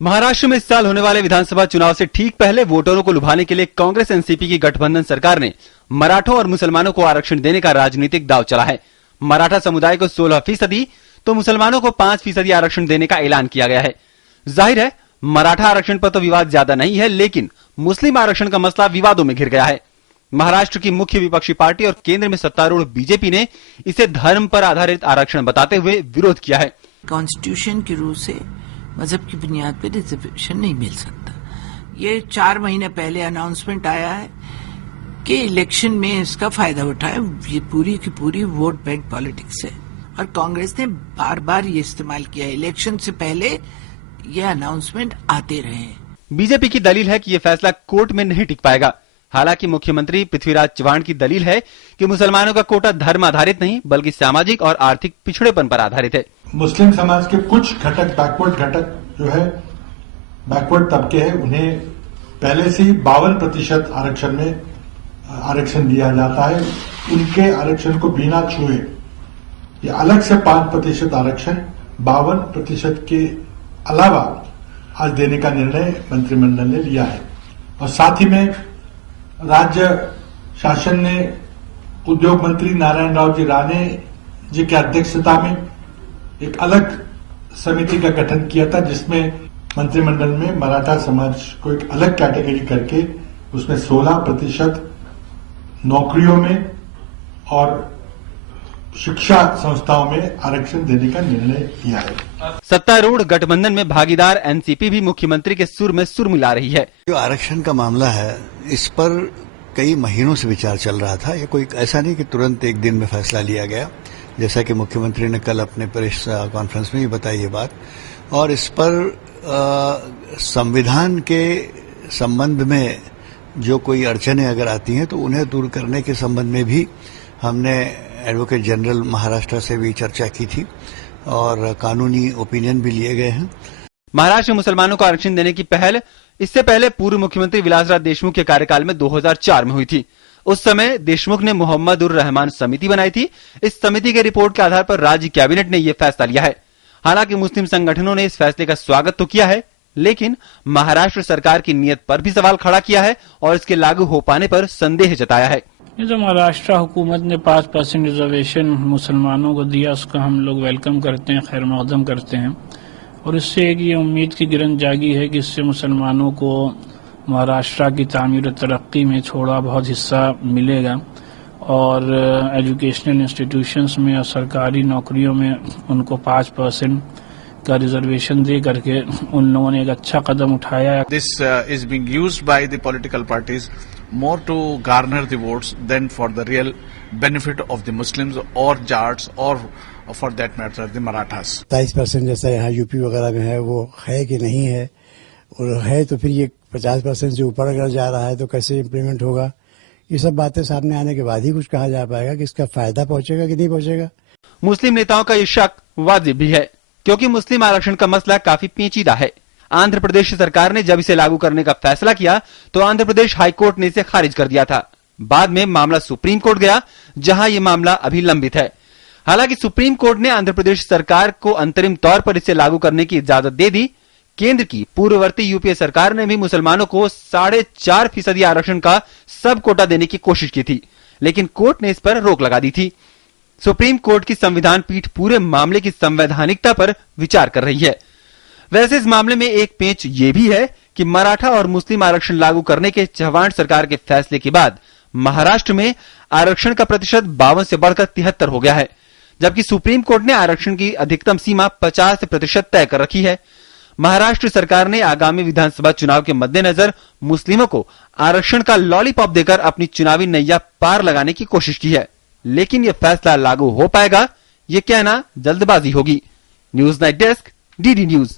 महाराष्ट्र में इस साल होने वाले विधानसभा चुनाव से ठीक पहले वोटरों को लुभाने के लिए कांग्रेस एनसीपी की गठबंधन सरकार ने मराठों और मुसलमानों को आरक्षण देने का राजनीतिक दांव चला है। मराठा समुदाय को 16% तो मुसलमानों को 5% आरक्षण देने का ऐलान किया गया है। जाहिर है मराठा आरक्षण पर तो विवाद ज्यादा नहीं है, लेकिन मुस्लिम आरक्षण का मसला विवादों में घिर गया है। महाराष्ट्र की मुख्य विपक्षी पार्टी और केंद्र में सत्तारूढ़ बीजेपी ने इसे धर्म पर आधारित आरक्षण बताते हुए विरोध किया है। कॉन्स्टिट्यूशन के रूल से मजहब की बुनियाद पर रिजर्वेशन नहीं मिल सकता। ये 4 महीने पहले अनाउंसमेंट आया है कि इलेक्शन में इसका फायदा उठाए। ये पूरी की पूरी वोट बैंक पॉलिटिक्स है और कांग्रेस ने बार बार ये इस्तेमाल किया। इलेक्शन से पहले ये अनाउंसमेंट आते रहे। बीजेपी की दलील है कि ये फैसला कोर्ट में नहीं टिक पाएगा। हालांकि मुख्यमंत्री पृथ्वीराज चव्हाण की दलील है कि मुसलमानों का कोटा धर्म आधारित नहीं बल्कि सामाजिक और आर्थिक पिछड़ेपन पर आधारित है। मुस्लिम समाज के कुछ घटक बैकवर्ड जो है बैकवर्ड तबके हैं, उन्हें पहले से ही 52% आरक्षण में आरक्षण दिया जाता है। उनके आरक्षण को बिना छुए ये अलग से 5% आरक्षण 52% के अलावा आज देने का निर्णय मंत्रिमंडल ने लिया है। और साथ ही में राज्य शासन ने उद्योग मंत्री नारायण राव जी राणे जी की अध्यक्षता में एक अलग समिति का गठन किया था, जिसमें मंत्रिमंडल में मराठा समाज को एक अलग कैटेगरी करके उसमें 16% नौकरियों में और शिक्षा संस्थाओं में आरक्षण देने का निर्णय किया है। सत्तारूढ़ गठबंधन में भागीदार एनसीपी भी मुख्यमंत्री के सुर में सुर मिला रही है। जो आरक्षण का मामला है, इस पर कई महीनों से विचार चल रहा था। ये कोई ऐसा नहीं कि तुरंत एक दिन में फैसला लिया गया, जैसा कि मुख्यमंत्री ने कल अपने प्रेस कॉन्फ्रेंस में भी बताई ये बात। और इस पर संविधान के संबंध में जो कोई अड़चनें अगर आती हैं तो उन्हें दूर करने के संबंध में भी हमने एडवोकेट जनरल महाराष्ट्र से भी चर्चा की थी और कानूनी ओपिनियन भी लिए गए हैं। महाराष्ट्र में मुसलमानों को आरक्षण देने की पहल इससे पहले पूर्व मुख्यमंत्री विलासराव देशमुख के कार्यकाल में 2004 में हुई थी। उस समय देशमुख ने मोहम्मद उर रहमान समिति बनाई थी। इस समिति के रिपोर्ट के आधार पर राज्य कैबिनेट ने यह फैसला लिया है। हालांकि मुस्लिम संगठनों ने इस फैसले का स्वागत तो किया है, लेकिन महाराष्ट्र सरकार की नीयत पर भी सवाल खड़ा किया है और इसके लागू हो पाने पर संदेह जताया है। ये जो महाराष्ट्र हुकूमत ने 5% रिजर्वेशन मुसलमानों को दिया, उसका हम लोग वेलकम करते हैं, खैर मकदम करते हैं। और इससे एक ये उम्मीद की किरण जागी है कि इससे मुसलमानों को महाराष्ट्र की तामीर और तरक्की में थोड़ा बहुत हिस्सा मिलेगा और एजुकेशनल इंस्टीट्यूशंस में और सरकारी नौकरियों में उनको 5% का रिजर्वेशन दे करके उन लोगों ने एक अच्छा कदम उठाया है। This is being used by the political parties more to garner the votes than for the real benefit of the Muslims or Jats or for that matter the Marathas। 27% जैसा यहाँ यूपी वगैरह में है, वो है कि नहीं है, और है तो फिर ये 50% से ऊपर अगर जा रहा है तो कैसे इम्प्लीमेंट होगा। ये सब बातें सामने आने के बाद ही कुछ कहा जा पाएगा कि इसका फायदा पहुंचेगा कि नहीं पहुंचेगा। मुस्लिम नेताओं का ये शक वाजिब भी है, क्योंकि मुस्लिम आरक्षण का मसला काफी पेचीदा है। आंध्र प्रदेश सरकार ने जब इसे लागू करने का फैसला किया तो आंध्र प्रदेश हाईकोर्ट ने इसे खारिज कर दिया था। बाद में मामला सुप्रीम कोर्ट गया, जहां ये मामला अभी लंबित है। हालांकि सुप्रीम कोर्ट ने आंध्र प्रदेश सरकार को अंतरिम तौर पर इसे लागू करने की इजाजत दे दी। केंद्र की पूर्ववर्ती यूपीए सरकार ने भी मुसलमानों को 4.5% आरक्षण का सब कोटा देने की कोशिश की थी, लेकिन कोर्ट ने इस पर रोक लगा दी थी। सुप्रीम कोर्ट की संविधान पीठ पूरे मामले की संवैधानिकता पर विचार कर रही है। वैसे इस मामले में एक पेंच ये भी है कि मराठा और मुस्लिम आरक्षण लागू करने के चव्हाण सरकार के फैसले के बाद महाराष्ट्र में आरक्षण का प्रतिशत 52 से बढ़कर 73 हो गया है, जबकि सुप्रीम कोर्ट ने आरक्षण की अधिकतम सीमा 50% तय कर रखी है। महाराष्ट्र सरकार ने आगामी विधानसभा चुनाव के मद्देनजर मुस्लिमों को आरक्षण का लॉलीपॉप देकर अपनी चुनावी नैया पार लगाने की कोशिश की है, लेकिन यह फैसला लागू हो पाएगा ये कहना जल्दबाजी होगी। News night desk, DD news.